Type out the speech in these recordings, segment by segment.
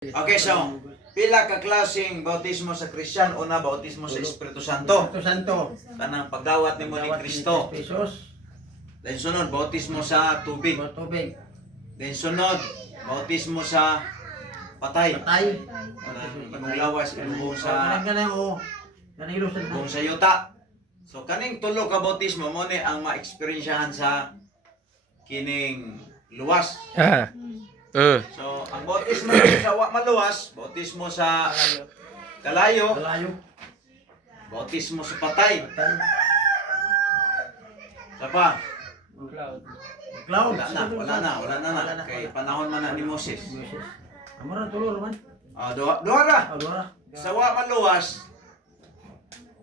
Okay, so pila ka klaseng bautismo sa Kristiyan? Una, bautismo sa Espiritu Santo. Espiritu Santo. Kanang pagdawat nimo ni Kristo. Jesus. Then sunod, bautismo sa tubig. Tubig. Then sunod, bautismo sa patay. Patay. Kanang imong lawas ilubong sa Ganang o. Ganang ilusan na. ilubong sa yuta. So kaning tulo ka bautismo mo ni ang ma-experiensyahan sa kining luwas. So ang bautismo sa wa maluwas, bautismo sa kalayo, Kalayo. bautismo sa patay. Patay. Sa pa? Cloud. Wala na. Kay panahon man na ni Moses. Moses. Amara tulo man. Duha ra. Alora. Sa wa maluwas,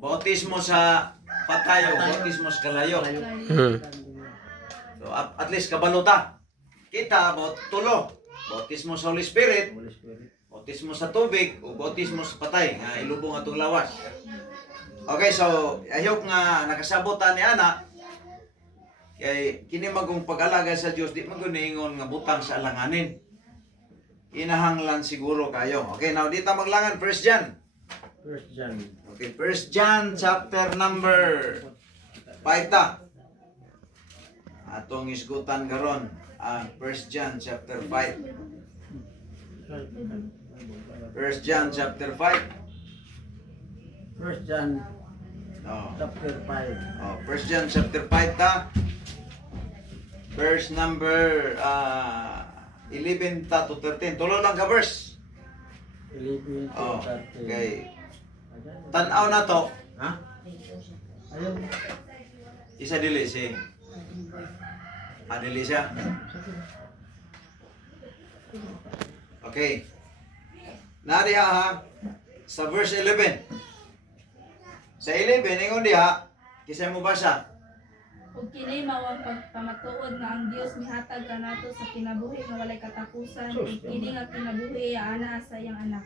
bautismo sa patay o bautismo sa kalayo. So at least kabaluta. Kita tulo. Bautismo sa Holy Spirit, Holy Spirit. bautismo sa tubig, o bautismo sa patay nga ilubong atong lawas. Okay, so I hope nga nakasabot ta ni ana. Kay kini magong pag-alaga sa Dios di man ingon nga butang sa alanganin. Inahanglan siguro kayo. Okay, now dito maglangan 1 John. 1 John. Okay, 1 John chapter number 5 ta. Atong isgutan karon ang 1 John chapter 5. 1 John chapter 5. 1 John Oh. chapter 5. Oh, 1 John chapter 5 ta. Verse number 11 ta to 13. Tulo lang ka verse. 11 to Oh, 13. okay. Tan-aw na to. Ha? Ayun. Isa dili si. Dili siya. Okay. Nariha ha. Sa verse 11. Sa 11, ingon diha, kisay mo basa? Ug kini mao ang pagpamatuod nga ang Dios mihatag kanato sa kinabuhi nga walay katapusan ug kini nga kinabuhi ana sa iyang anak.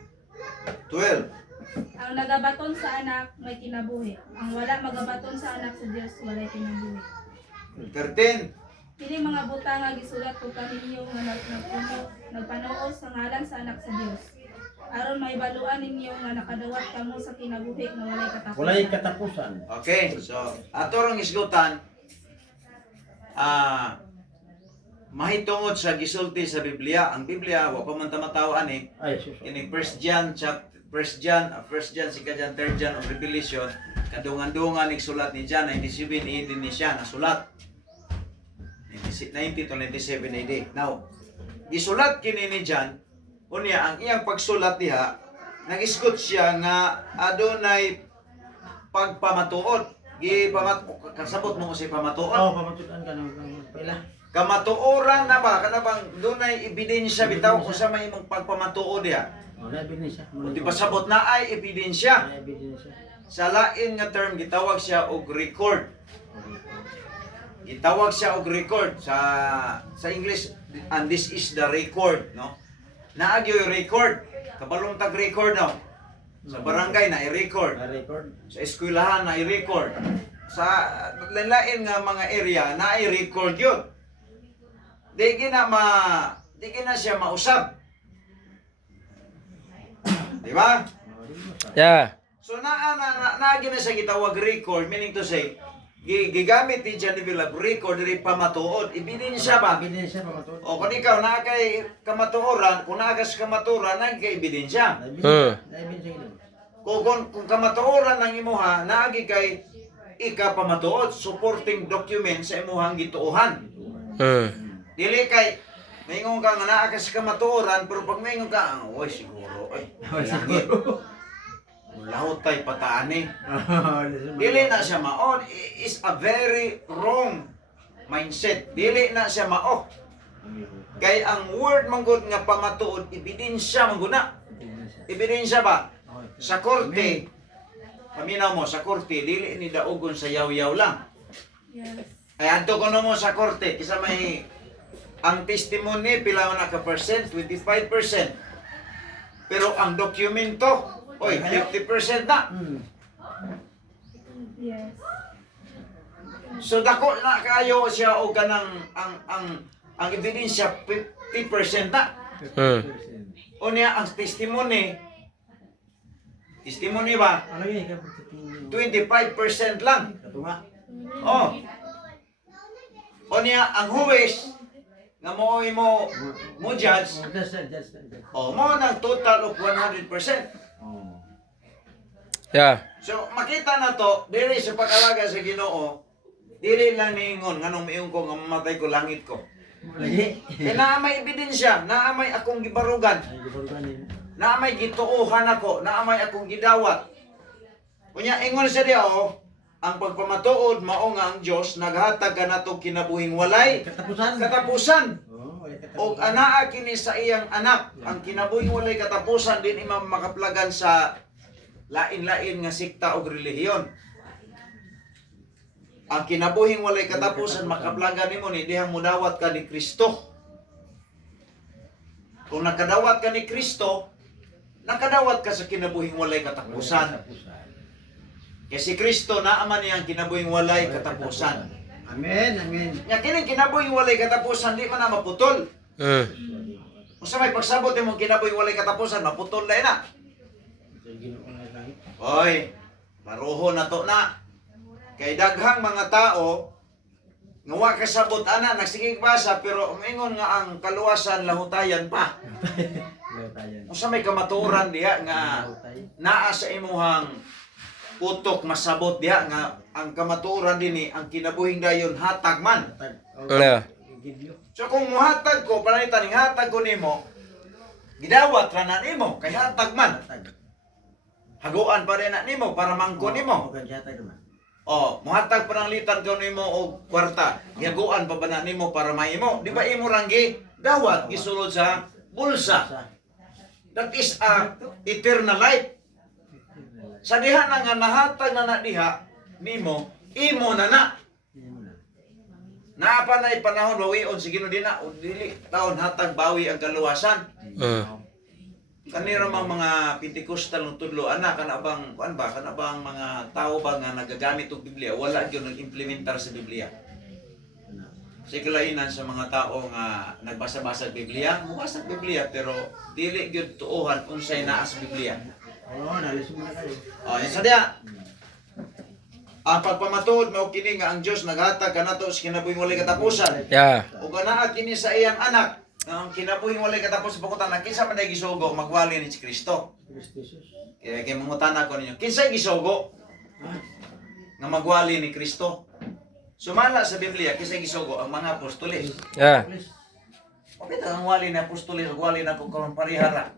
12. Ang nagabaton sa anak may kinabuhi. Ang wala magabaton sa anak sa Dios walay kinabuhi. 13. Kini mga butang nga gisulat ko kaninyo nga nagpanuo sa ngalan sa anak sa Dios. Aron maibaluan ninyo nga nakadawat kamo sa kinabuhi nga walay katapusan. Walay katapusan. Okay, so ato rong isgutan mahitungod sa gisulti sa Biblia. Ang Biblia wa pa man ta mataw ani. Ay, sus. Ini 1 John chapter 1 John, 2 John, 3 John of Revelation. Kadungan-dungan nigsulat ni John 97 AD ni siya nasulat. 90 to 97 AD. Now, gisulat kini ni John unya ang iyang pagsulat diha nag-isgot siya nga adunay pagpamatuod. Kasabot mo si pamatuod. Oh, pamatudan ka ng pila. Kamatuoran na ba? Kana bang dunay ebidensya bitaw kung sa may imong pagpamatuod diha? Oh, na ebidensya. Kung di pasabot na ay ebidensya. Na ebidensya. Sa lain nga term gitawag siya og record. Gitawag siya og record sa English, and this is the record, no? Naagyo yung record. Kabalong tag record no. Sa barangay na i-record. Na record. Sa eskwelahan na i-record. Sa lain nga mga area na i-record yun. Di gina siya mausab. Di ba? Yeah. So na na siya gitawag record, meaning to say gigamit ni John Villa record diri pamatuod. Ebidensya ba? Ebidensya pamatuod. O kung ikaw na kay kamatuoran, kung na kas kamatuoran na kay ebidensya. Na ebidensya ito. Kung kamatuoran ng imuha, naagi kay ika pamatuod, supporting document sa imuhang gituohan. Dili kay maingon ka nga naa ka sa kamatuoran, pero pag maingon ka, oy siguro, ay lahot tay pataani. Dili na siya mao. Is a very wrong mindset. Dili na siya mao. Kay ang word manggod nga pamatuod, ebidensya mangguna. Ebidensya ba? Sa korte, paminaw mo, sa korte, dili ni daugon sa yaw-yaw lang. Yes. Ay, adto ko na mo sa korte, kisa may, ang testimony, pila na ka percent? 25%. Pero ang dokumento, oy, 50% na. Yes. So, dako na kayo siya o kanang, ang ebidensya, 50% na. Unya ang testimony ba? Alagi ka pagtitingin. 25% lang. Katunga. Oh. Unya ang huwes nga mo judge. Just. Oh, mo ng total of 100%. Oh. Yeah. So makita na to dili sa pag-alaga sa Ginoo. Dili lang niingon nganong miung ko nga mamatay ko langit ko. Lagi. Kaya naa may ebidensya, naa may akong gibarugan, Ay, gibaruganin. naa may gituohan ako, naa may akong gidawat. Kunya ingon siya diya ang pagpamatuod mao nga ang Dios naghatag kanato kinabuhing walay Katapusan. katapusan. Oh, ay katapusan. Og anaa kini sa iyang anak, ang kinabuhing walay katapusan din imam makaplagan sa lain-lain nga sikta og relihiyon. Ang kinabuhing walay katapusan makaplagan nimo ni dihang mudawat ka ni Kristo. Kung nakadawat ka ni Kristo, nakadawat ka sa kinabuhing walay katapusan. Kaya si Kristo naaman niya ang kinabuhing walay katapusan. Amen. Nya kining kinabuhing walay katapusan di man na maputol. Kung sa may pagsabot mo kinabuhing walay katapusan, maputol na na. Oy, maruho na to na. Kay daghang mga tao nga wa kasabot ana nagsigig basa pero umingon nga ang kaluwasan lahutayan pa. Kung sa may kamaturan diha nga naa sa imuhang utok masabot diha nga ang kamaturan dinhi ang kinabuhing dayon hatag man. Yeah. So kung muhatag ko panitan ning hatag ko nimo gidawat ra na nimo kay hatag man. Haguan pa rin na nimo para mangko nimo. Oh, muhatag pa ng litan ko nimo og kwarta. Haguan pa ba na nimo para maimo? Di ba imo ranggi dawat gisulod sa bulsa. That is a eternal life. Sa diha na nga nahatag na diha nimo, imo na na. Naa pa na panahon bawion sige no dina o dili taon hatag bawi ang kaluwasan. Kanira mga Pentecostal ng tudlo ana kana bang kuan ba kana bang mga tao ba nga nagagamit og Biblia wala gyud nag-implementar sa Biblia. Sa kalainan sa mga tao nga nagbasa-basa sa Biblia, mubasa Biblia pero dili gyud tuohan unsay naa sa Biblia. Oh, nalis mo na kayo. Oh, isa dia. Ang pagpamatuod mao kini nga ang Dios naghatag kanato sa kinabuhing walay katapusan. Yeah. Ug anaa kini sa iyang anak ang kinabuhing walay katapusan pakutan kinsa man day gisugo magwali ni si Kristo. Kaya kay mangutana ko ninyo, kinsay gisugo nga magwali ni Kristo? Sumala sa Biblia kinsay gisugo ang mga apostoles. Yeah. Bakit ang wali na apostoles ug wali na ko karon parihara?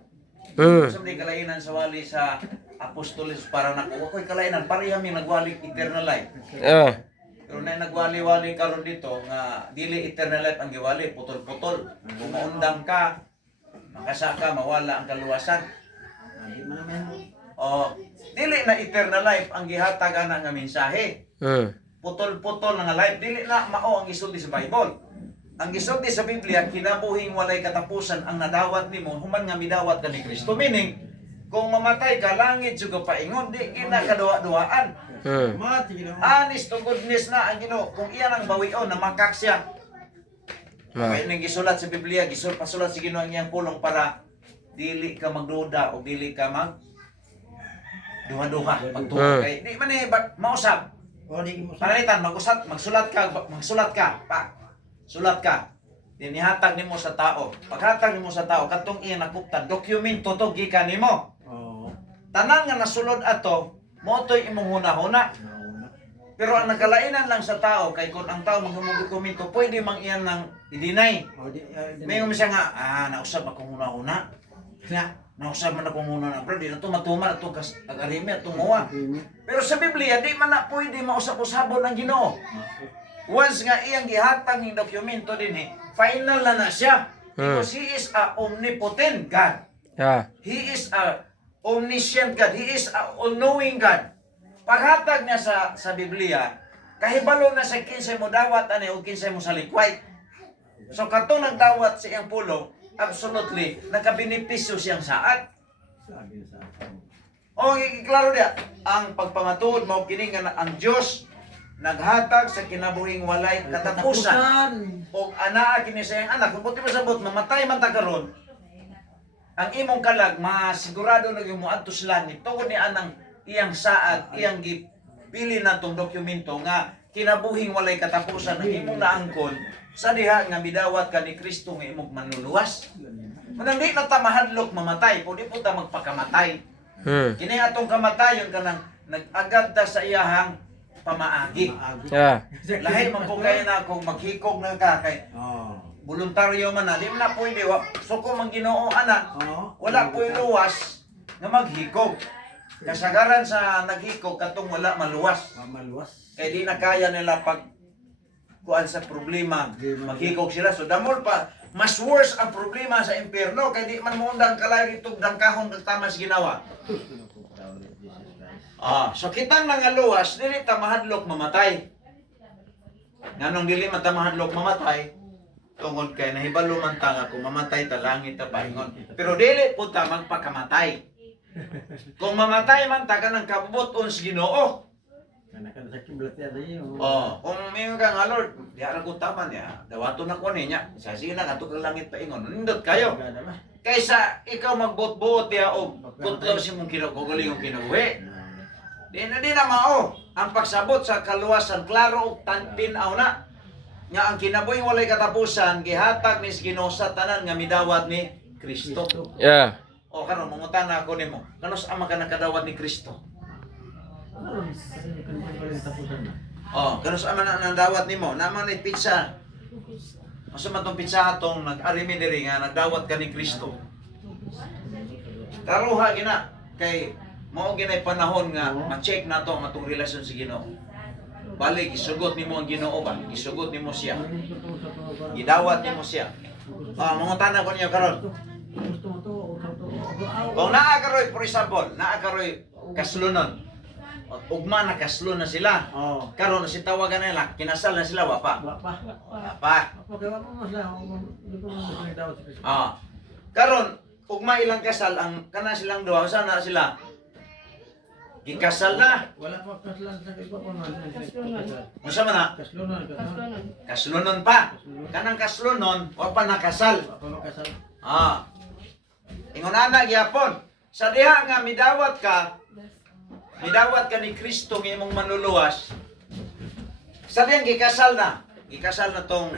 Sa may kalainan sa wali sa apostoles para nakuha ko'y kalainan pareha mi nagwali eternal life. Yeah. Pero na nagwali-wali karon dito nga dili eternal life ang giwali, putol-putol. Kung maundang ka, makasa ka, mawala ang kaluwasan. O, dili na eternal life ang gihatag ana nga mensahe. Putol-putol nga life, dili na mao ang gisulti sa Bible. Ang gisulti sa Biblia, kinabuhing walay katapusan ang nadawat nimo human nga midawat ka ni Kristo. Meaning, kung mamatay ka langit jud paingon, di gina kaduwa-duaan. Honest to goodness na ang Ginoo. Kung iyan ang bawion na makak siya. Kaya nang gisulat sa Biblia, pasulat sa Ginoo ang iyang pulong para dili ka magduda o dili ka mag duha-duha pagtuo kay di man mausap. Panalitan magsulat ka pa. Sulat ka. Dinihatag nimo sa tao. Paghatag nimo sa tao katong iya nakuptan, dokumento to gikan nimo. Tanan nga nasulod ato, mo to'y imong hunahuna. Pero ang nakalainan lang sa tao kay kung ang tao maghumog dokumento, pwede mang iyan nang i-deny. May siya nga, nausap akong hunahuna. Nausap man akong hunahuna. Pero di na ito matuman at itong agarimi at tumuwa. Pero sa Biblia, di man na pwede mausap-usabon ang Ginoo. Once nga iyang gihatag ng dokumento din final na siya. Because He is a omnipotent God. Yeah. He is a omniscient God. He is a all-knowing God. Paghatag niya sa Biblia, kahibalo na sa kinsay mo dawat ani o kinsay mo salikway. So katong nagdawat sa iyang pulo, absolutely nakabenepisyo siyang saad. O klaro dia, ang pagpamatuod mao kini nga ang Dios naghatag sa kinabuhing walay katapusan. O anaa kini sa iyang anak, kung puti masabot mamatay man ta karon, ang imong kalag masigurado na yung muadto sa langit tungod ni anang iyang saad, iyang gipili na tong dokumento nga kinabuhing walay katapusan ang imong naangkon sa diha nga midawat ka ni Kristo nga imong manluluwas. Manang di na ta mahadlok mamatay, kundi po ta magpakamatay. Kini atong kamatayon kanang nag-agad ta sa iyahang pamaagi. Yeah. Lahi man po kayo na kung maghikog na ka kay Oh. voluntaryo man na, di man na pwede, suko man Ginoo ana, Oh. wala po luwas nga maghikog. Kasagaran sa naghikog katong wala maluwas. Maluwas. Kaya di na kaya nila pag kuan sa problema, maghikog sila. So damol pa, mas worse ang problema sa impyerno kaya di man mo undang kalay itong dangkahon ng tamas ginawa. So kitang nangaluwas, dili ta mahadlok mamatay. Nganong dili man ta mahadlok mamatay, tungod kay nahibalo man ta nga kung mamatay ta langit ta paingon. Pero dili po ta magpakamatay. Kung mamatay man ta kanang kabubuton sa Ginoo. Kanakan sa kiblat ya dai. Kung may ka nga Lord, di ara ko taman ya. Dawato na ko niya. Sa sige na kato ka langit paingon. Nindot kayo. Kaysa ikaw magbot-buot ya og kutlaw si mong kinagugaling yung kinabuhi. Di na mao ang pagsabot sa kaluwasan klaro ug tinaw na nga ang kinabuhi walay katapusan gihatag ni Ginoo sa tanan nga midawat ni Kristo. Yeah. O karon mangutana ako nimo, kanos ama ka nakadawat ni Kristo? Kanos ama na nadawat nimo? Naman ni pizza. Asa man tong pizza atong nag-arimi diri nga nagdawat ka ni Kristo. Karuha gina kay mao ginay panahon nga ma-check nato ang atong relasyon sa Ginoo. Balik isugot nimo ang Ginoo ba? Isugot nimo siya. Gidawat nimo siya. Mangutana ko niyo karon. Kung naa karoy, for example, naa karoy kaslunon. Ugma na kaslo na sila. Oh. Karon si tawagan nila, kinasal na sila wapa. Wapa. Wapa. Okay, wapa mo sila. Dito mo daw si Kristo. Karon ugma ilang kasal ang kana silang duha usa na sila. Gikasal na. Wala pa kaslan sa iba pa man. Unsa man na? Kaslunan. Kaslunon pa. Kanang kaslunon wa pa nakasal. Wapa makasal. Ingon ana gyapon. Sa diha nga midawat ka ni Kristo nga imong manluluwas. Sa diyang gikasal na tong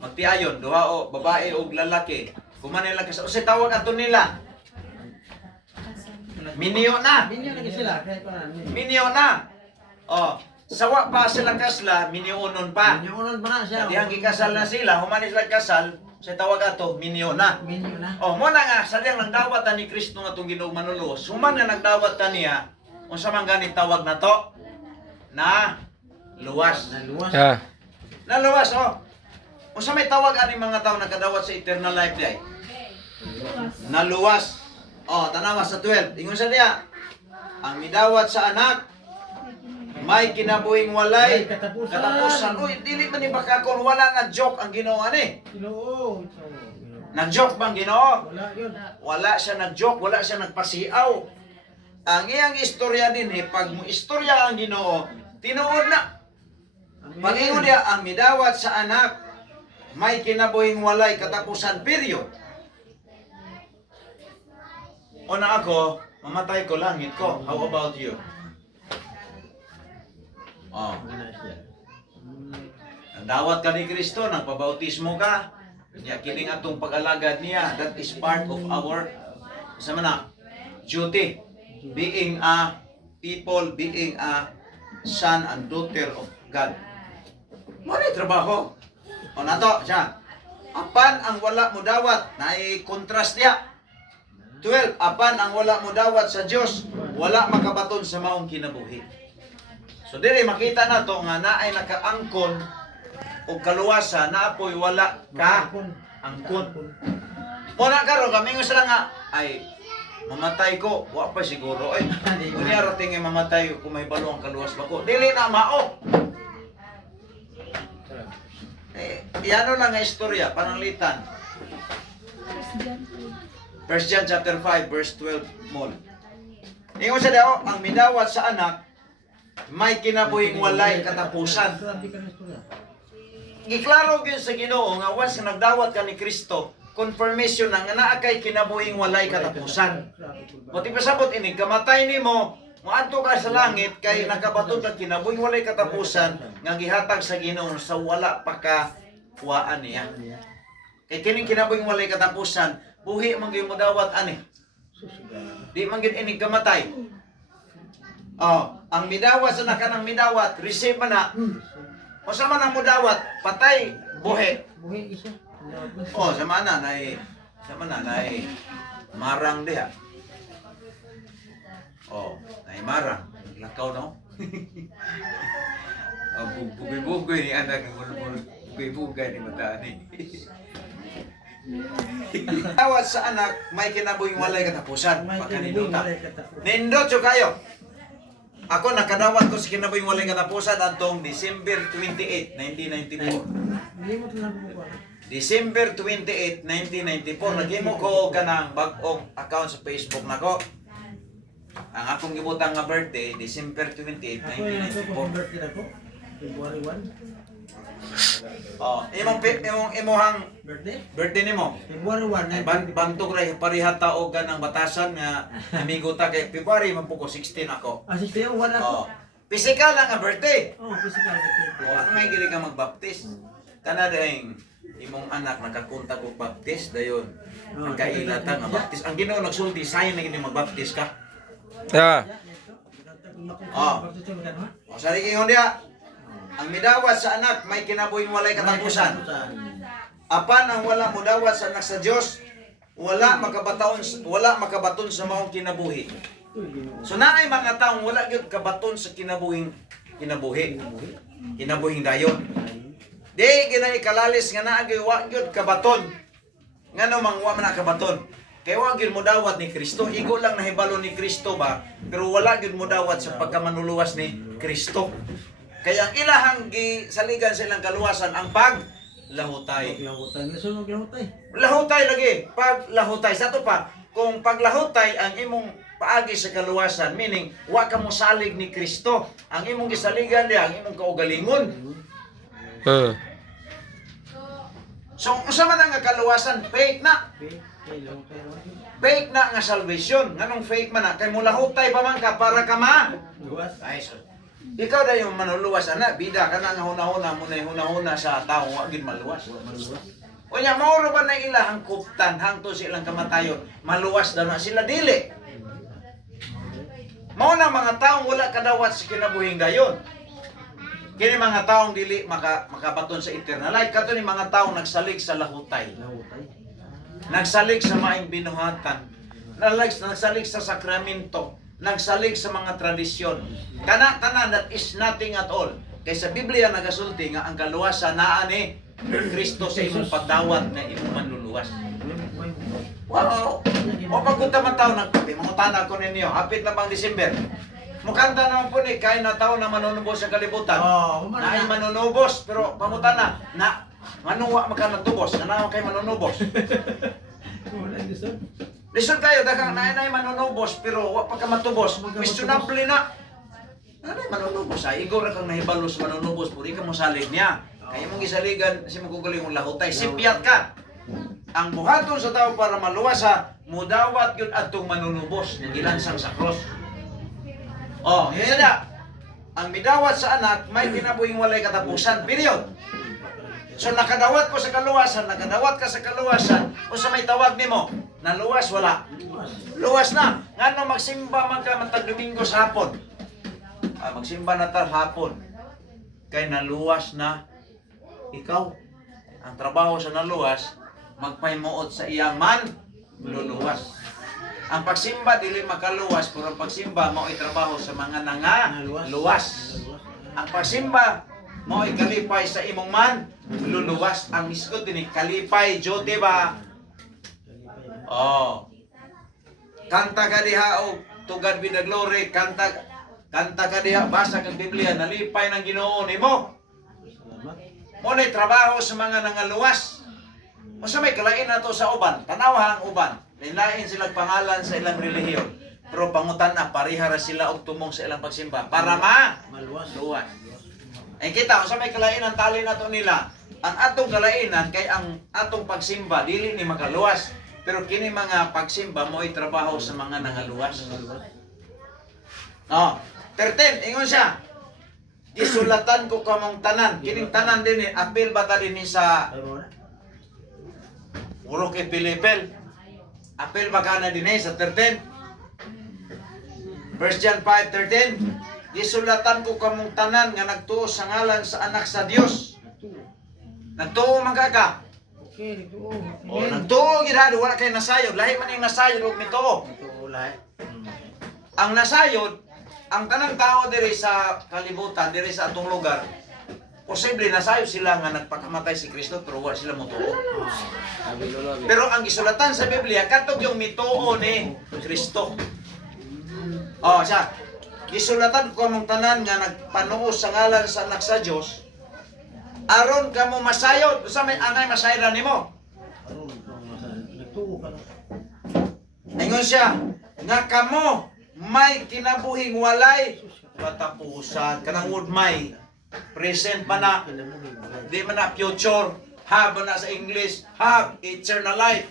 magtiayon, duha o babae o lalaki. Kuman nila kasal. O sa tawag ato nila. Minyo na. Minyo lagi sila. Kaya pa na. Minyo na. Sawa pa sila kasla, minyuonon pa. Minyo unon pa na siya. Sa diyang gikasal na sila, humanis sila kasal, sa tawag ato, minyo na. Minyo na. Mo na nga, sa diyang nagdawat ta ni Kristo nga itong Ginoong manluluwas. Human nga nagdawat ta niya, kung sa man ganit tawag na to, na luwas. Naluwas. Yeah. Na luwas, Kung sa may tawag ani mga tao nakadawat sa eternal life day, na luwas. Tanawa sa 12. Ingon sa niya, ang midawat sa anak, may kinabuhing walay katapusan. Uy, dili man ni baka kung wala na joke ang Ginoo ani. Ginoo. Nag-joke bang Ginoo? Wala yun. Wala siya nag-joke, wala siya nagpasiaw. Ang iyang istorya din pag mo istorya ang Ginoo, tinuod na. Pag-ingon niya, ang midawat sa anak, may kinabuhing walay katapusan, period. O na ako, mamatay ko langit ko. How about you? Wala siya. Nagdawat ka ni Kristo, nagpabautismo ka. Kaya kining atong pag-alagad niya, that is part of our duty. Being a people, being a son and daughter of God. Muna trabaho. O nato, siya. Apan ang wala mo dawat, na-contrast niya. 12. Apan ang wala mo dawat sa Dios, wala makabaton sa maong kinabuhi. So dili makita na to nga naay nakaangkon o kaluwasa na apoy wala ka angkon. Muna karon kami nga sila nga ay mamatay ko, wa pa siguro ay unya rating nga mamatay ko may balo ang kaluwas ba ko. Dili na mao. Iano lang nga istorya pananglitan. 1 John chapter 5 verse 12 mo. Ingon sa dao ang midawat sa anak may kinabuhing walay katapusan. Giklaro gyud sa Ginoo nga once nagdawat ka ni Kristo, confirmation na nga naa kay kinabuhing walay katapusan. Mo ti pasabot ini kamatay nimo, moadto ka sa langit kay nakabaton ka kinabuhing walay katapusan nga gihatag sa Ginoo sa wala pa ka kuwaan niya. Kay kining kinabuhing walay katapusan, buhi man gyud mo dawat ani. Di man gyud ini kamatay. Oh, ang midawat sa nakanang midawat, receive man na. O sa man ang mudawat, patay, buhi. Buhi isa. Oh, sama na marang diha. Oh, nay marang. Lakaw no. Oh, bugay-bugay ni anak ng bugay-bugay ni mata ni. Tawad sa anak, may kinabuhing walay katapusan. Pagkaninduta. Nindot yo kayo. Ako nakadawat ko sa kinabuhing walay katapusan atong December 28, 1994. Limot lang po. December 28, 1994, naghimo ko kanang bag-ong account sa Facebook nako. Ang akong gibutang nga birthday, December 28, Ako yung 1994. birthday ako. February 1. Oh, imong Birthday? birthday nimo. February 1. Bantog ra pareha taog ka ng batasan nga amigo ta kay February man po ko 16 ako. Asis kayo, wala ko. Oh, physical lang nga birthday. Oh, physical birthday. Oh, ang may gili ka magbaptis. Kana daing imong anak nakakontak og baptis dayon. Ang kailata nga baptis. Ang Ginoo nagsulti sayon na gini magbaptis ka. Yeah. Oh. O sa ingon dia. Ang midawat sa anak may kinabuhing walay katapusan. Apan ang wala modawat sa anak sa Dios, wala makabaton sa maong kinabuhi. So naay mga taong wala gyud kabaton sa kinabuhing dayon. Di ginay kalalis nga naa gyud wa gyud kabaton. Ngano mang wa man kabaton. Kay wa gyud modawat ni Kristo, igo lang nahibalo ni Kristo ba, pero wala gyud modawat sa pagkamanuluwas ni Kristo. Kaya ang ilahang gisaligan sa ilang kaluwasan ang paglahutay. Lahutay lagi, paglahutay. Sa to pa, kung paglahutay ang imong paagi sa kaluwasan, meaning wa ka mo salig ni Kristo. Ang imong gisaligan diha, ang imong kaugalingon. So, unsa man ang kaluwasan, fake na. Fake na nga salvation. Nganong fake man na? Kay mulahutay pa man ka para ka ay, so, ikaw na yung manuluwas, anak. Bida ka na nga hunahuna mo na hunahuna sa tao. Huwag yun maluwas. O niya, mauro ba na ilahang kuptan hangto silang kamatayon? Maluwas daw na sila dili. Mao na mga taong wala kadawat sa kinabuhing dayon. Kini mga taong dili makabaton sa eternal life. Kato ni mga taong nagsalig sa lahutay. Nagsalig sa maing binuhatan. Nagsalig sa sakramento. Nagsalig sa mga tradisyon. Tanan that is nothing at all. Kay sa Biblia nagasulti nga ang kaluwasan naa ni Kristo sa imong pagdawat na imong manluluwas. Wow! O pagkunta man tao nagpimungutana ko ninyo, hapit na bang December. Mukanta naman po ni kay na tao na manunubos sa kalibutan. Na ay manunubos, pero pangutana na manuwa magkanatubos, na kay manunubos. Listen kayo, dagang nainay manunubos, pero wa pa ka matubos. Questionable na. Nanay manunubos, ay igor kang nahibalos manunubos, puri ka mo salig niya. Kaya mong isaligan, si maguguling mong lahutay, sipyat ka. Ang buhaton sa tao para maluwasa, mudawat yun atong manunubos, ng ilansang sa cross. Oh, yan na. Ang midawat sa anak, may kinabuhing walay katapusan, period. So nakadawat ko sa kaluwasan, nakadawat ka sa kaluwasan, o sa may tawag nimo, naluwas wala. Luwas na. Ngano magsimba man ka matag Domingo sa hapon. Magsimba na tar hapon. Kay naluwas na ikaw. Ang trabaho sa naluwas, magpahimuot sa iyang luluwas. Ang pagsimba dili makaluwas, pero ang pagsimba mao trabaho sa mga luwas. Ang pagsimba mao kalipay sa imong luluwas. Ang iskot din kalipay jote ba? Oh. Kanta ka diha og to God be the glory, kanta ka diha basa kang Biblia nalipay ng Ginoo nimo. Mo nay trabaho sa mga nangaluwas. O sa may kalain nato sa uban, tanawa ang uban. Lain sila pangalan sa ilang relihiyon. Pero pangutan na, parihara sila og tumong sa ilang pagsimba para maluwas. Ay kita, sa may kalainan tali na to nila. Ang atong kalainan kay ang atong pagsimba dili ni makaluwas. Pero kini mga pagsimba mo ay trabaho sa mga nangaluwas. No. 13, ingon siya. Isulatan ko kamong tanan. Kining tanan din ni apil bata din ni sa Urok kay Pilipil. Apil baka na din sa 13. First John 5:13. Isulatan ko kamong tanan nga nagtuo sa ngalan sa anak sa Dios. Nagtuo man ka. Okay, ito. O nagtuo gid ha, wala kay nasayod. Lahi man yung nasayod ug mituo. Ito lahat. Ang nasayod, ang tanang tao diri sa kalibutan, diri sa atong lugar, posible nasayod sila nga nagpakamatay si Kristo pero wala sila motuo. Pero ang gisulatan sa Biblia katog yung mituo ni Kristo. Oh, siya. Gisulatan ko mong tanan nga nagpanuo sa ngalan sa anak sa Dios. Aron kamo masayod, usa may angay masayran nimo. Nagtuo ka na. Ingon siya, nga kamo may kinabuhing walay katapusan. Kanang word may present pa na, di man na future, have na sa English, have eternal life.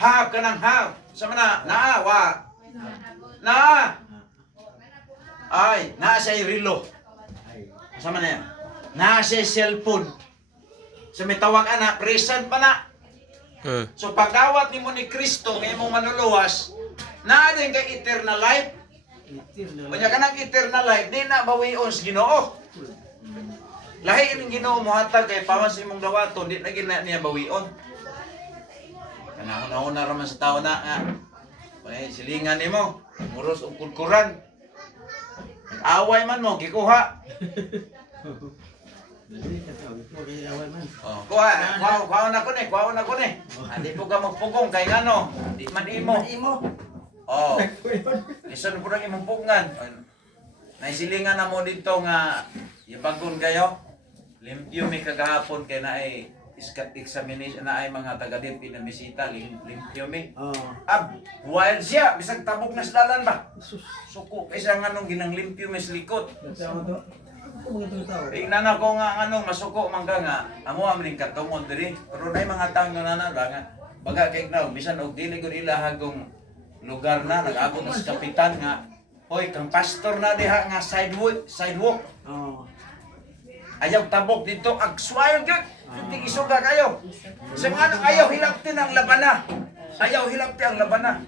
Have kanang have. Sama na, wa. Ay, sa relo. Sama na yan. Sa cellphone. So may tawag ana, present pa na. So pagdawat nimo ni Kristo nga imong manuluwas, naa din kay eternal life. Unya kanang eternal life di na bawion sa Ginoo. Lahi ining Ginoo mohatag kay pawas imong dawaton, di na gina niya bawion. Kanang na raman sa tawo na nga. Ay silingan nimo, muros og kulkuran. Away man mo gikuha. Oh, kuha na ko ni. Hindi po ka magpugong kay ngano, di man imo. Oh. Isan po lang imong pugngan. Naisilingan na mo dito nga ibagon kayo. Limpyo mi kagahapon kay naay examination na ay mga taga-DIP na bisita, limpyo mi. Wild siya, bisag tabok na sa dalan ba? Suko kaysa nga nung ginang limpyo mi sa likod. Nana ko nga anong masuko man ka nga, amo aming katungod diri. Pero nay mga taong nana nga, baga kay now, bisan og dili gud ila hagong lugar na nag-abot na sa kapitan nga, hoy kang pastor na diha nga sidewalk. Ayaw tabok dito, agswayon gyud. Hindi isuga kayo. Sa nga ayaw hilaptin ang labana. Ayaw hilaptin ang labana.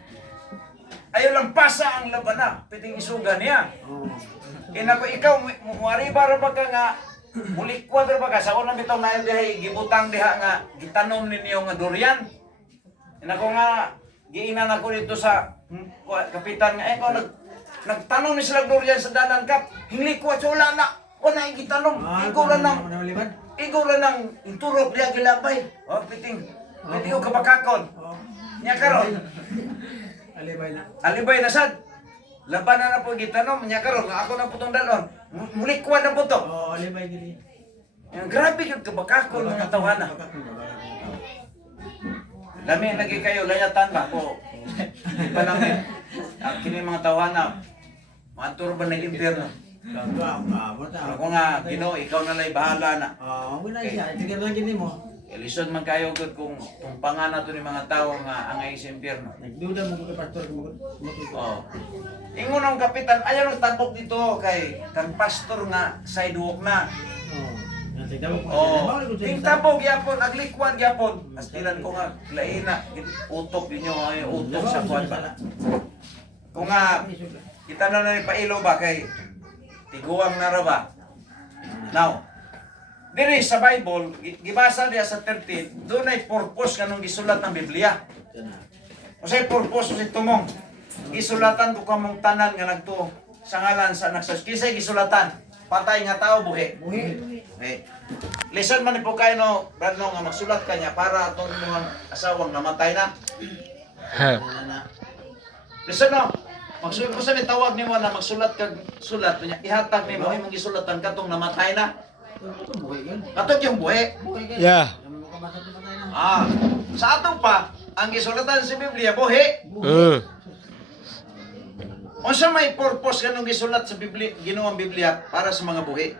Ayaw lang pasa ang labana. Piting isuga niya. Inako ikaw muari para ba ka nga mulikwad ra ba ka sa unang bitaw na diha gibutang diha nga gitanom ninyo nga durian. Inako nga giinan ako dito sa kapitan nga ikaw nagtanom ni sila durian sa dalan kap. Hinglikwad sa wala na. Wala yung gitanom. Ikaw lang nang inturok diha gilabay. Oh piting. Piting ko kabakakon. Nya karon. Alibay na sad. Labanan na po gitanom, nya karon nga ako na putong dalon. Mulikwan na po to. Alibay gini. Grabe yung kabakakon mga tawana. Lami lagi kayo layatan ba po. Iba lang din. Kini mga tawana. Matur ba ng impyerno? Ako nga, Ginoo, ikaw na lang bahala na. Wala siya. Tigil lang gini mo. Lisod man kayo gud kung tumpangan nato ni mga tawo nga angay sa impyerno. Nagduda mo kay pastor Oh. Ingon ang kapitan, ayaw nang tabok dito kay kang pastor nga sidewalk na. Oh. Ing tabok gyapon, aglikwad gyapon. Astilan ko nga laina, utok ninyo ay utok sa kwan ba. Kung nga kita na ni pailo ba kay tiguang na ra ba. Now, diri sa Bible, gibasa diya sa 13, doon ay purpose kanong gisulat ng Biblia. O say purpose si tumong. Gisulatan ko kamong tanan nga nagtuo sa ngalan sa anak sa Diyos. Kisay gisulatan, patay nga tao buhi. Okay. Listen man po kayo no, brad no, nga magsulat kanya para atong mga asawang namatay na. Listen no, magsulat ko sa tawag nimo na magsulat kag sulat niya. Ihatag nimo imong gisulatan katong namatay na. Katong yung buhi. Yeah. Sa ato pa, ang gisulatan sa Biblia, buhi. Unsa may purpose kanong gisulat sa Biblia, Ginoong Biblia para sa mga buhi?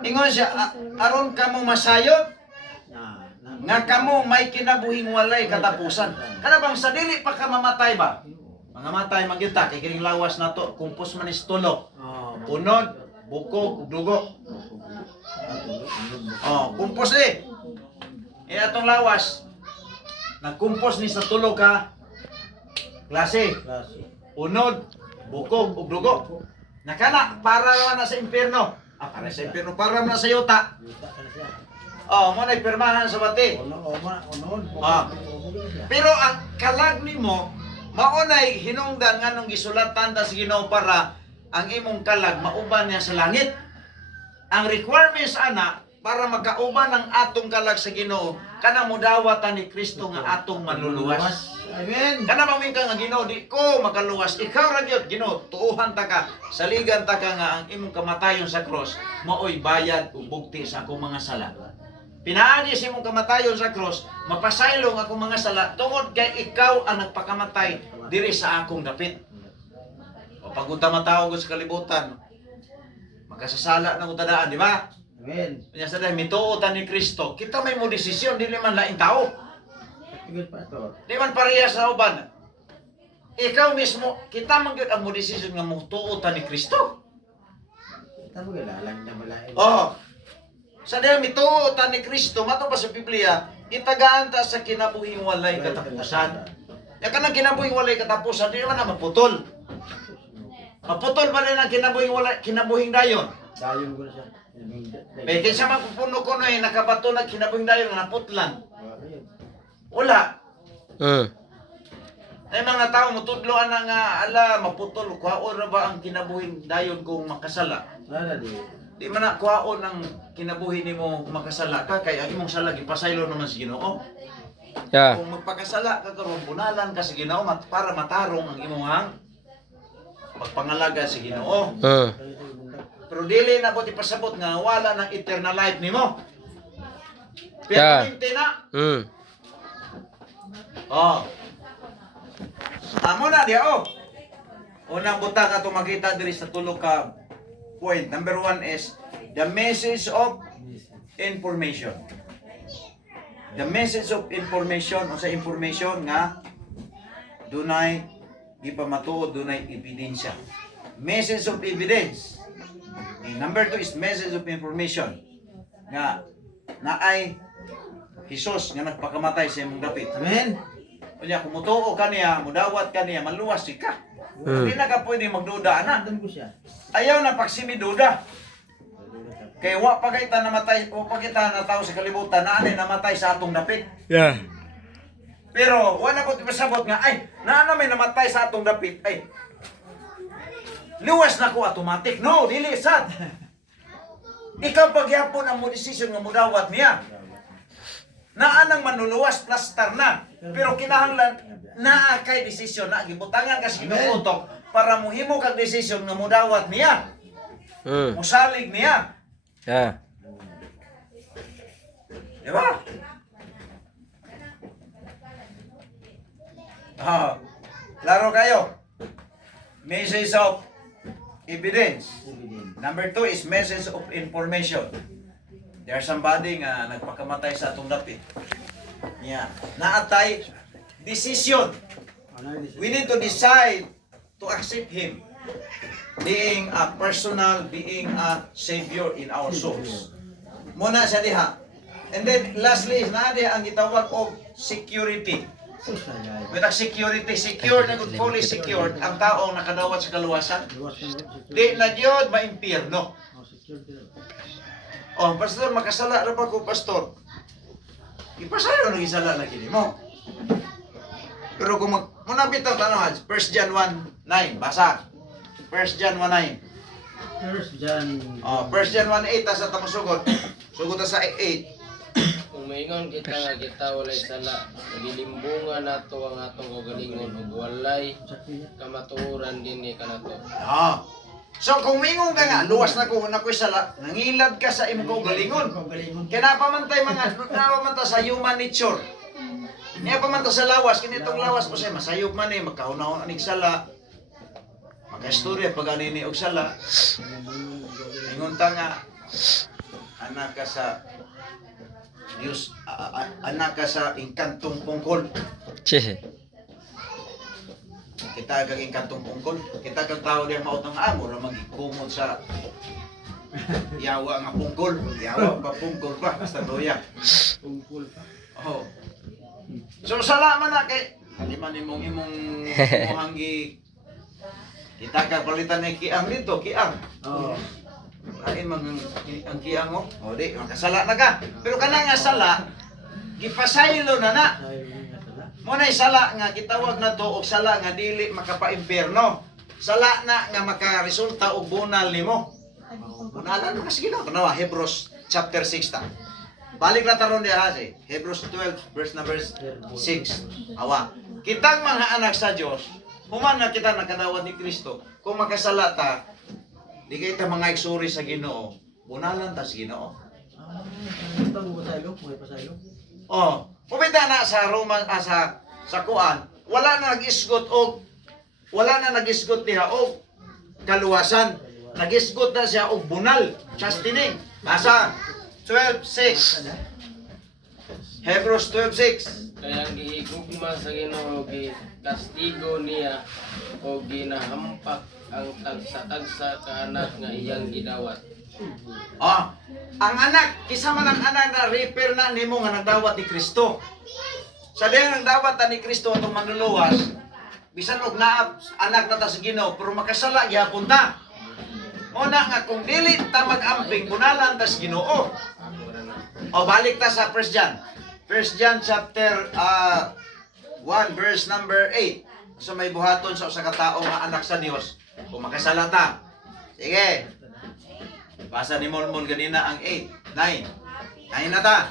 Ingon siya, aron kamo masayod, nga kamo may kinabuhing walay katapusan. Kana bang sa dili pa ka mamatay ba? Mangamatay magyuta kay kining lawas nato, kumpos man is tulo. Unod, bukog, ug dugo. Kumpos ni. Atong lawas nagkumpos ni sa tulo ka klase. Unod, bukog, ug dugo. Nakana para naman na sa impierno. Para sa impierno, para man na sa yuta. Mo na pirmahan sa bati. Pero ang kalag nimo maunay hinungdan nganong gisulatan ta sa Ginoo para ang imong kalag mauban niya sa langit. Ang requirements ana para magkauban ang atong kalag sa Ginoo kana modawatan ni Kristo nga atong manluluwas. Amen. Kana mamingka nga Ginoo di ko makaluwas. Ikaw ra gyud Ginoo, tuuhan ta ka, saligan ta ka nga ang imong kamatayon sa cross maoy bayad ug bugti sa akong mga sala. Pinaagi sa imong kamatayon sa cross, mapasaylong akong mga sala tungod kay ikaw ang nagpakamatay diri sa akong dapit. O pag unta matawag sa kalibutan, makasasala na utadaan, di ba? Amen. Kanya sa dahil mituotan ni Kristo, kita may mo desisyon, dili man laing tao. Good pastor. Di man pareha sa uban. Ikaw mismo, kita man gyud ang mo desisyon nga mutuotan ni Kristo. Tamo gala lang na malain. Sa dahil mituotan ni Kristo, mato pa sa Biblia, itagaan ta sa kinabuhing walay katapusan. Ya kanang kinabuhing walay katapusan, di man na maputol. Maputol ba rin ang kinabuhing dayon? Dayon ko na siya. May kinsa mapupuno ko na nakabato na kinabuhing dayon nga naputlan. Wala. Ay mga tao mutudloan na nga ala maputol kuhaon ra ba ang kinabuhing dayon kung makasala? Wala di. Di man na kuhaon ang kinabuhi nimo makasala ka kay ang imong sala gipasaylo naman sa Ginoo. Yeah. Kung magpakasala ka karon bunalan ka sa Ginoo para matarong ang imong pagpangalaga sa Ginoo. Pero dili na ko ipasabot nga wala ng eternal life nimo. Yeah. Permanente na. Amo na dia Unang butang ato makita diri sa tulo ka point. Number 1 is the message of information. The message of information o sa information nga dunay gipamatuod, dunay ebidensya. Message of evidence. Number 2 is message of information. Nga naay Hesus nga nagpakamatay sa imong dapit. Amen. Unya kung mutuo ka niya, mudawat ka niya, maluwas ka. Hindi na ka pwede magduda ana. Andan ko siya. Ayaw na pagsimiduda. Kay wa pa kita namatay, o pa kita nataw sa kalibutan na anay namatay sa atong dapit. Yeah. Pero wala ko tipasabot nga ay naano may namatay sa atong dapit ay luwas na ko automatic. No, dili sad. Ikaw pagyapon ang mo decision nga mudawat niya. Naanang manluluwas plastar na. Pero kinahanglan naa kay desisyon na gibutangan ka sa ginuutok para muhimo kag desisyon nga mudawat niya. Musalig niya. Yeah. Diba? Klaro kayo. Message of evidence. Number 2 is message of information. There's somebody nga nagpakamatay sa atong dapit. Yeah. Naatay decision. We need to decide to accept Him. Being a personal, being a Savior in our souls. Muna siya diha. And then lastly, na diha ang gitawag og security. With a security, secured na good, fully secured ang taong nakadawat sa kaluwasan. Di na gyud maimpierno. Pastor, makasala ra pa ko, pastor. Ipasalo nang isala na kini mo. Pero kung muna bitaw tanong, 1 John 1:9 basa. 1 John 1:9. 1 John. 1 John 1:8 ta sa tamusugod. Sugod ta sa 8. Kung maingon kita nga kita walay sala, nagilimbungan nato ang atong kagalingon ug walay kamatuoran dinhi kanato. So kung mingon ka nga, luwas na ko na ko'y sala, nangilad ka sa imong galingon. Kaya napamantay napamantay sa human nature. Niya pamantay sa lawas, kinitong lawas po siya, masayop man eh, magkahunahon aning sala. Magkastorya pag anini og sala. Mingon ta nga, anak ka sa Diyos, anak ka sa inkantong pungkol. Che. Kita kag inkantong pungkol. Kita kag tao diya maot ng amo ra magikumot sa yawa nga pungkol. Yawa pa pungkol pa basta doya. Tungkol pa. Oh. So salamat na kay haliman imong hanggi kita kag palitan ng kiang dito, kiang. Oo. Lain mang ang kiang mo. O di, makasala na ka. Pero kana nga sala, gipasaylo na na. Tayo nga tala. Mo na sala nga gitawag na to og sala nga dili makapa-impierno. Sala na nga makaresulta og bunal nimo. Bunalan mo kasi ginawa. Tanawa, Hebrews chapter 6 ta. Balik na taron diha si Hebrews 12 verse number 6. Awa. Kitang mga anak sa Dios, human na kita nakadawat ni Kristo. Kung makasala ta, di kay ta mga igsuri sa Ginoo. Bunalan ta sa Ginoo. Ito ang pasaylo, may pasaylo. Oh, pumita na sa Roman sa kuan, wala na nagisgot diha og kaluwasan. Nagisgot na siya og bunal, chastening. Basa 12:6. Hebrews 12:6. Kaya ang gihigugma sa Ginoo kastigo niya o ginahampak ang tagsa-tagsa ka anak nga iyang gidawat. Oh, ang anak, kisa man ang anak na repair na nimo nga nagdawat ni Kristo. Sa dihang nagdawat ta ni Kristo atong manluluwas, bisan og naa anak na ta sa Ginoo pero makasala gyapon ta. Una nga kung dili ta mag-amping bunalan ta sa Ginoo. O balik ta sa 1 John. 1 John chapter 1 verse number 8. So may buhaton sa usa ka tawo nga anak sa Dios. Kung makasala ta. Sige. Basa ni Molmol ganina ang 8, 9. Kain na ta.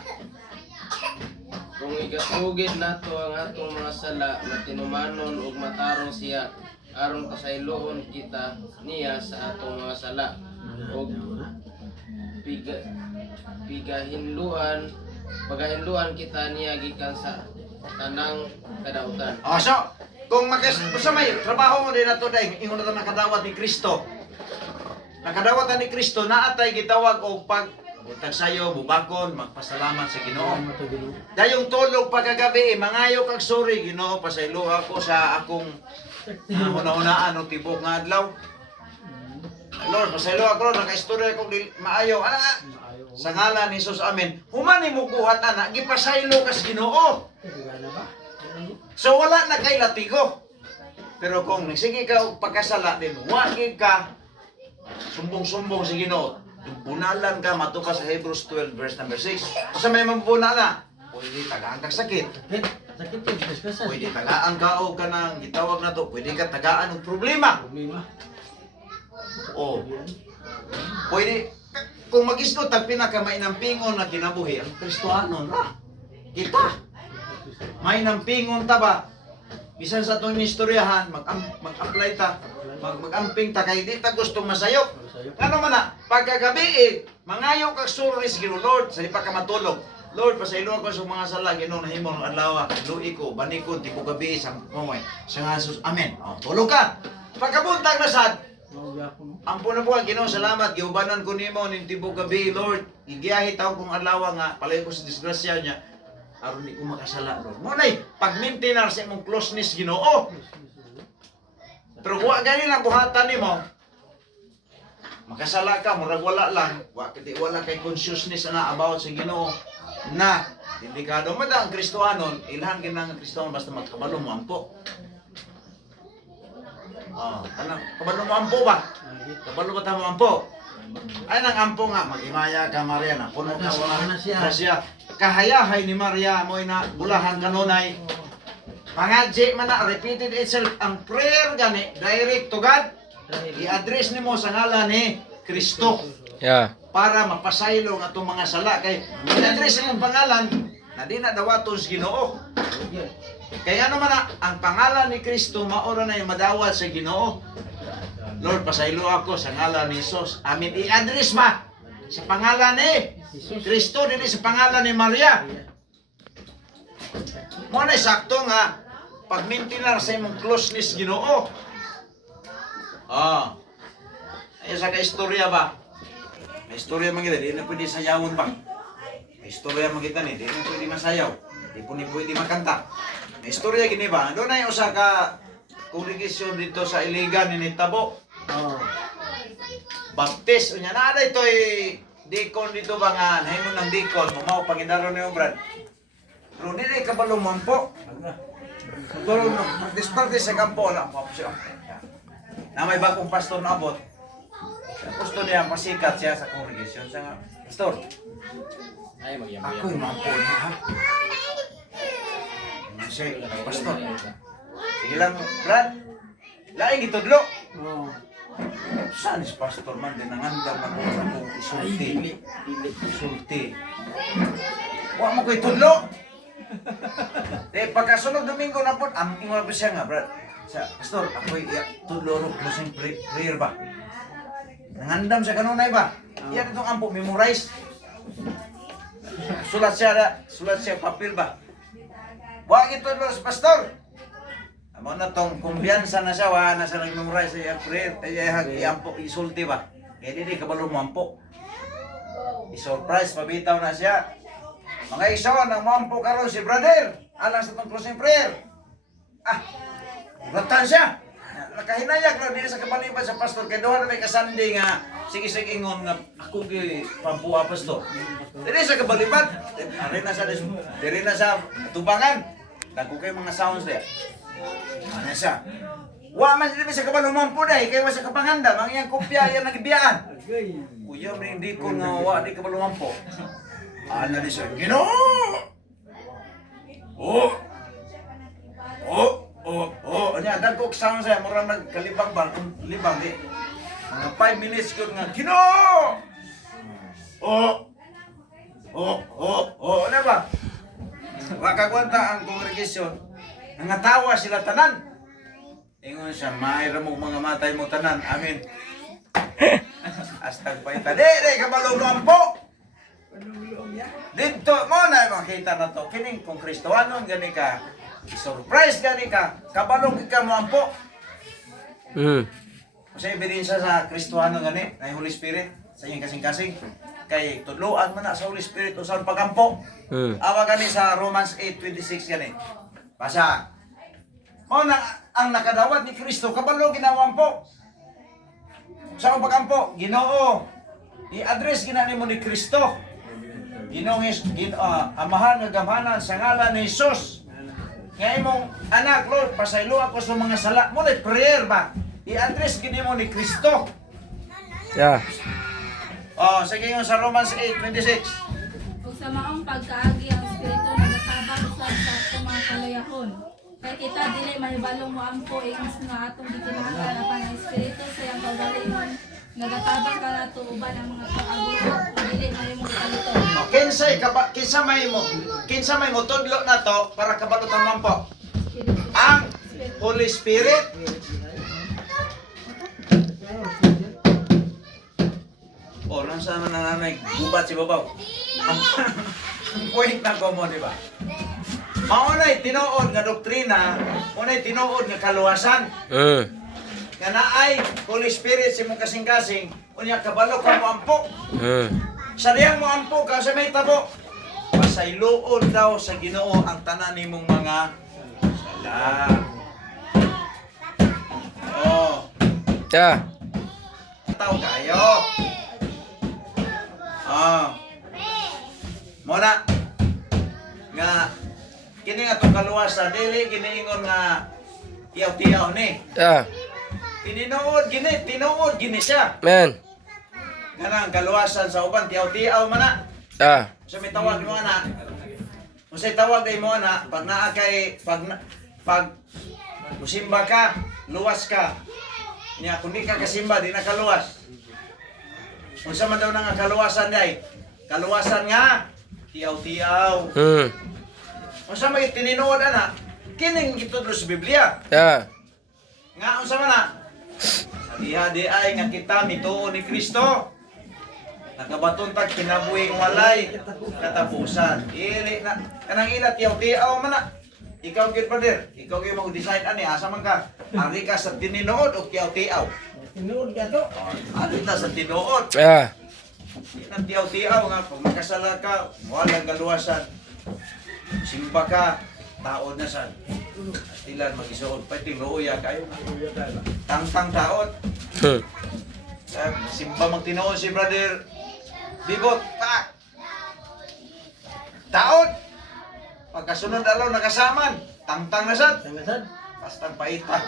Kung igasugid nato ang atong mga sala na tinumanon ug matarong siya aron pasayloon kita niya sa atong mga sala ug pagahinluan kita niya gikan sa tanang kadautan. So, kung sa may trabaho mo din nato dai ingon na nakadawat ni Kristo. Nakadawat ni Kristo naatay gitawag og buntag sayo, bubakon, magpasalamat sa Ginoo. Dayong tulog pagkagabi, mangayo kag sorry Ginoo, pasaylo ako sa akong una-unaan o tibok nga adlaw. Lord, pasaylo ako, nakaistorya akong maayo. Sa ngalan ni Jesus, amen. Human ni mo buhat ana, gipasaylo ka sa Ginoo. So wala na kay latigo. Pero kung sige ka og pagkasala din, wagi ka sumbong-sumbong sa Ginoo. Bunalan ka matuka sa Hebrews 12 verse number 6. Sa may mambuna na, pwede tagaan kag sakit. Sakit yung discuss. Pwede tagaan ka o kanang gitawag na to, pwede ka tagaan ng problema. Problema. O, pwede, kung mag-isgot, ang pinakamainampingon na kinabuhi, ang Kristohanon na. Kita. May nampingon ta ba? Bisan sa itong istoryahan, mag-apply ta, mag-amping ta, kay di ta gustong masayok. Ano man na, pagkagabi mangayo kag suris Ginoo, Lord, sa di pa ka matulog. Lord, pasaylo ako sa mga sala, Ginoo, nahimo ng adlaw, luwi ko, banikon, tipo gabi, sa momoy, sa nga Jesus, amen. O, tulog ka. Pagkabuntag na sad, ampo na po ang Ginoo, salamat, giubanan ko nimo ning tipo gabi, Lord, igiyahi taon kong adlaw nga, palay ko sa disgrasya niya, aron di ko makasala, Lord. Munay, pag-maintain sa imong closeness, Ginoo. Pero wa gani lang buhatan nimo, makasala ka, murag wala lang, wala kay consciousness na about sa Ginoo na indikado man ang Kristohanon, ilhan kinang Kristohanon basta magkabalo mo ampo. Kanang kabalo mo ampo ba? Kabalo ba tamo ampo? Ay nang ampo nga magimaya ka Maria na puno ka sa siya. Kahayahay ni Maria mo na bulahan kanunay. Pangadji man na repeated itself ang prayer gani direct to God. I-address nimo sa ngalan ni Kristo. Yeah. Para mapasaylo nga itong mga sala. Kay i-address nimo ang pangalan na di na dawaton sa Ginoo. Kaya ano man na, ang pangalan ni Kristo maora na yung madawat sa Ginoo. Lord, pasaylo ako sa ngalan ni Jesus. Amin. I-address ba sa pangalan ni Kristo, dili sa pangalan ni Maria. Mo na sakto nga pag-maintain sa imong closeness Ginoo. Ay sa kaistorya ba? May istorya man kita, di na pwede sayawon ba? May istorya man kita ni, di na pwede masayaw. Di po ni pwede makanta. May istorya gini ba? Doon na yung usa ka kongregasyon dito sa Iligan ni Tabo. Oo. Baptist. Unya na ito'y dikon dito ba nga, nahimon ng dikon, mamaw pangindaro ni Brad. Pero di na ikabalong man po. Pero practice sa kampo na po siya. Na may bagong pastor na abot. Gusto niya pasikat siya sa congregation sa pastor. Ay, Ako yung mampo niya ha. Siya, pastor. Sige lang, Brad. Laing itudlo. Oo. Saan is pastor man din nangandam ng akong isulti. Isulti. Wa mo ko itudlo. Pagkasunod Domingo na po, ang ingon ko siya nga, Brad. Sa pastor, ako'y tudlo ro closing prayer ba? Nangandam sa kanunay ba? Yan itong ampo, memorize. Sulat siya papel ba? Wa itudlo sa pastor. Amo na tong kumbiyansa na siya, wa na siya nag-memorize sa iyang prayer, iampo, isulti ba? Kaya di kabalo mo ampo. I-surprise, pabitaw na siya. Mga isaw, nang mampo karon si brother, alang sa tong closing prayer. Ratan siya. Nakahinayag lang, di na sa kapalipad sa pastor, kaya doon na may kasandi nga, sige ingon nga, ako kay pampuha pastor. Di sa kapalipad, di na sa tubangan. Dago kayo mga sounds there. Ano siya? Wa man sila sa kabalo mampo dai kay wa sa kapanganda mang iyang kopya yan nagibiyaan. Agay. Kuya man hindi ko nga wa di kabalo mampo. Ana di siya. Ginoo. Anya dagko sound sa murang nagkalibang bang libang di. Mga 5 minutes ko nga Ginoo. Ano ba? Wa kagwanta ang congregation. Nangatawa sila tanan. Ingon siya, mayroon mo mga matay mo tanan. Amin. Astag pa ita. Di, kabalo po. Dito mo na makita na to. Kining kung Kristohanon gani ka. Surprise gani ka. Kabalong ka mo ampo. Kasi ebidensya sa Kristohanon gani. Na Holy Spirit. Sa iyong kasing-kasing. Kay tudloan man na sa Holy Spirit. Usan pagampo. Awa gani sa Romans 8:26 gani. Basa. O na ang nakadawat ni Kristo kabalo ginawang po. Sa pagampo, Ginoo. I-address ginani mo ni Kristo. Ginoo amahan nga gamhanan sa ngalan ni Jesus. Nga imong anak Lord, pasaylo ako sa mga sala. Mo na prayer ba? I-address gini mo ni Kristo. Yeah. Sige nga sa Romans 8:26. Ug sa maong pagkaagi ang espiritu nagatabang usab sa atong mga kalayahon. Kay kita dili mahibalong mo ampo ingis nga atong gikinahanglan apan ang espiritu sa iyang kaugalingon nagatabang kanato uban ang mga pag-agulo dili mahimong kalito. Kinsa may mo tudlo na to para kabalutan man po. Ang Holy Spirit. Nang sana nananay, gubat si babaw. Ang point na ko mo, di ba? Maunay tinuod nga doktrina, maunay tinuod nga kaluwasan. Nga naay Holy Spirit si mong kasing-kasing, unya kabalo ka mo ampo. Sa diyang mo ampo ka sa may tabo. Pasayloon daw sa Ginoo ang tanan nimong mga sala. Yeah. Tao kayo. Muna nga kini nga tong kaluwasan dili giniingon nga tiyaw-tiyaw ni. Yeah. Tinuod gini siya. Man. Kanang kaluwasan sa uban tiyaw-tiyaw man na. Yeah. So may tawag mo ana. Unsay tawag kay mo ana pag naa kay pag musimba ka, luwas ka. Nya kun di ka kasimba di na kaluwas. Unsa man daw nga kaluwasan day? Kaluwasan nga tiyaw-tiyaw. Unsa may tinuod ana? Kining gitudlo sa Biblia. Yeah. Nga unsa man na? Sa di ay nga kita mituo ni Kristo. Nakabaton tag kinabuhing walay katapusan. Dili na kanang ila tiyaw-tiyaw man na. Ikaw gid brother, ikaw gyud mag-decide ani asa man ka. Ari ka sa tinuod o tiyaw-tiyaw? Tinuod ka to. Ari ta sa tinuod. Yeah. Di nang tiyaw-tiyaw nga, pag makasala ka, walang kaluwasan. Simba ka, taod na sad. Astilan mag-isuod, pati luya kayo. Tangtang taod. Simba magtinoon si brother Bibot, ta! Taod! Pagkasunod alaw nakasaman, tangtang na sad. Tangasad. Pastang paita.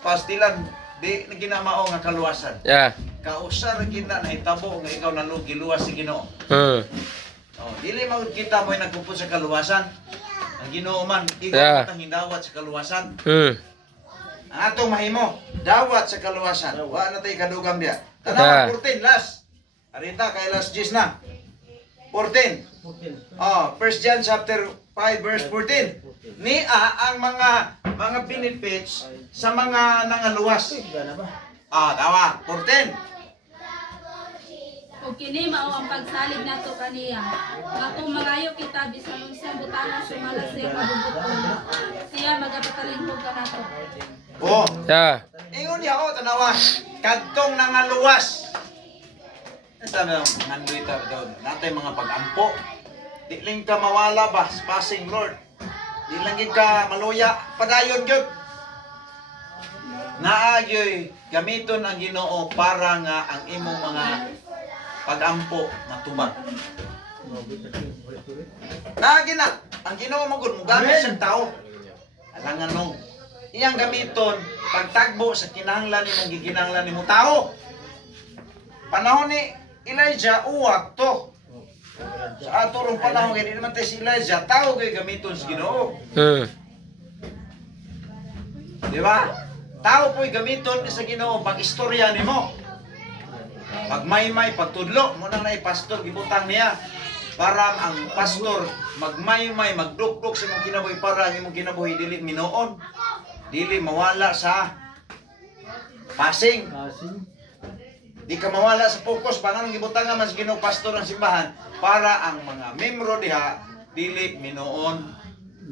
Pastilan, di na ginamao nga kaluwasan. Yeah. Kausar gina na hitabo nga ikaw nalugi luwas si Ginoo. Oh, dili man kita mo'y nagpupun sa kaluwasan. Ang Ginoo man ikaw Yeah. ang hindawat sa kaluwasan. Hmm. Ang atong mahimo, dawat sa kaluwasan. Wa na tay kadugam dia. Yeah. Tanaw 14 last. Arita kay last Gis na. 14. 14. Oh, 1 John chapter 5 verse 14. Nia ang mga benefits sa mga nangaluwas. Gana ba? Tawa, 14. Ug kini mao ang pagsalig nato kaniya. Nga kung magayo kita bisan unsa butana sumala siya mabubuton. Siya magapatalingkod ka nato. Oh, Yeah. ingon niya ako, tanawa, kadtong nangaluwas. Sabi ng nanluita daw, natay mga pag-ampo. Di lang ka mawala ba, passing Lord. Di lang ka maluya, padayon yun. Naagyoy, gamiton ang Ginoo para nga ang imong mga pag-ampo matubag. Naagi na, ang Ginoo magud mo gamit sa tao. Alangan nung iyang gamiton pagtagbo sa kinahanglan nimong gikinahanglan nimo tao. Panahon ni Elijah uwak to. Sa ato rong panahon gani naman tayo si Elijah tao kay gamiton sa Ginoo. Di ba? Tao po'y gamiton sa Ginoo pag istorya nimo. Pag may pagtudlo mo nang nay pastor gibutang niya para ang pastor magmay-may magdukdok sa imong kinabuhi para ang imong kinabuhi dili minuon. Dili mawala sa passing. Kasing. Di ka mawala sa focus panang gibutang nga mas Ginoo pastor ang simbahan para ang mga membro diha dili minuon.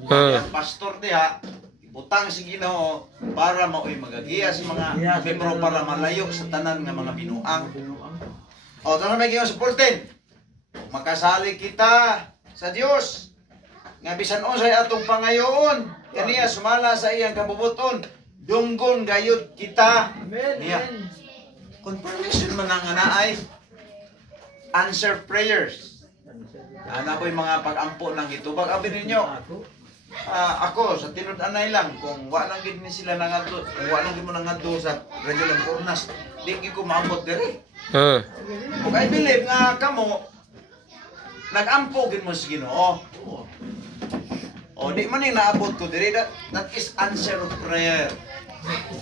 Ang pastor diha butang si Ginoo para maoy magagiya si mga membro para malayo sa tanan nga mga binuang. O tanong may Ginoo sa 14. Makasali kita sa Dios nga bisan unsay atong pangayoon kaniya sumala sa iyang kabubuton dunggon gayud kita. Amen. Niya. Amen. Confirmation man ang anaay answer prayers. Ana po'y mga pag-ampo ng itubag. Abi ninyo, Ako. ako sa tinud-anay lang kung wa lang gid ni sila nangadto, kung wa lang gid mo nangadto sa Radyo Lampornas, di gid ko maabot diri. Kung I believe nga kamo nag-ampo gid mo sa Ginoo. O di man ni naabot ko diri, that is answer of prayer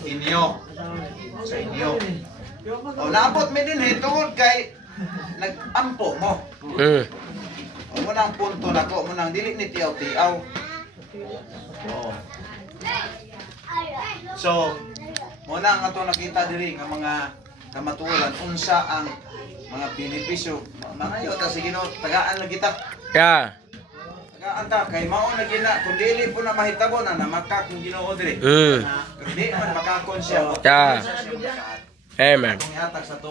inyo sa inyo. O naabot mi din tungod kay nag-ampo mo. O mo nang punto nako, mo nang dili ni tiyaw-tiyaw. Oh. So, mo na ang ato nakita diri nga mga kamatuoran unsa ang mga benepisyo. Mga yota sige no, tagaan lang kita. Yeah. Tagaan ta kay mao na gina kun dili po na mahitabo na namakak yung Ginoo diri. Kung di man makakon siya. Yeah. Amen. Kung ihatag sa to